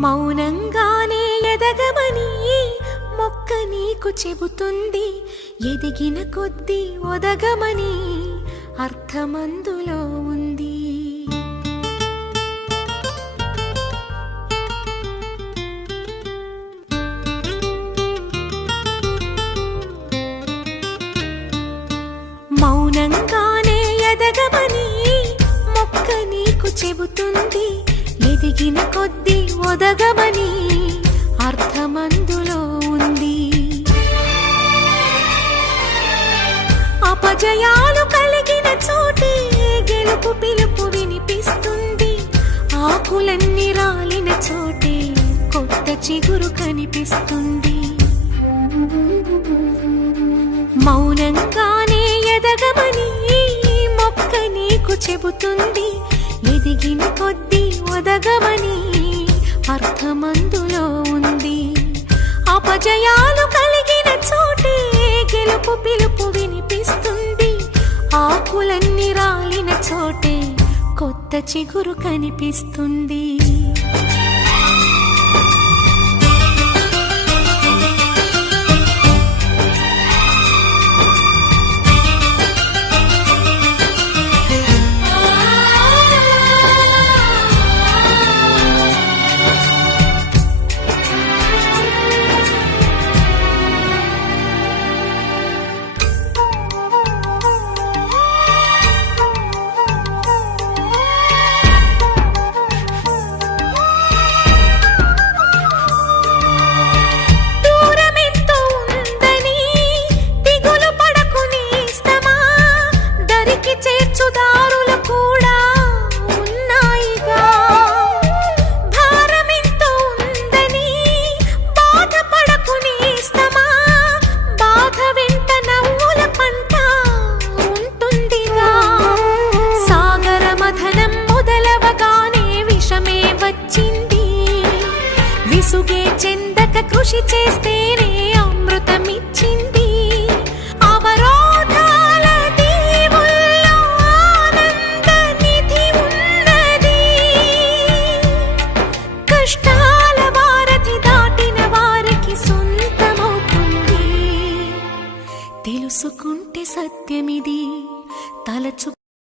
మౌనంగానే ఎదగమని మొక్క నీకు చెబుతుంది. ఎదిగిన కొద్దీ ఒదగమని అర్థమందులో ఉంది. మౌనంగానే ఎదగమని మొక్క నీకు చెబుతుంది. ఎదిగిన కొద్దీ ఒదగమని అర్థమందులో ఉంది. అపజయాలు కలిగిన చోటే గెలుపు పిలుపు వినిపిస్తుంది. ఆకులన్నీ రాలిన చోటే కొత్త చిగురు కనిపిస్తుంది. మౌనంగానే ఎదగమని మొక్క నీకు చెబుతుంది. ఎదిగిన కొద్దీ ఒదగమని అర్థమందులో ఉంది. అపజయాలు కలిగిన చోటే గెలుపు పిలుపు వినిపిస్తుంది. ఆకులన్నీ రాలిన చోటే కొత్త చిగురు కనిపిస్తుంది. విసుగే చెందక కృషి చేస్తేనే అమృతమిచ్చింది. అవరోధాల దీవుల్లో ఆనంద నిధి ఉన్నది. కష్టాల వారధి దాటిన వారికి సొంతమవుతుంది. తెలుసుకుంటే సత్యమిది.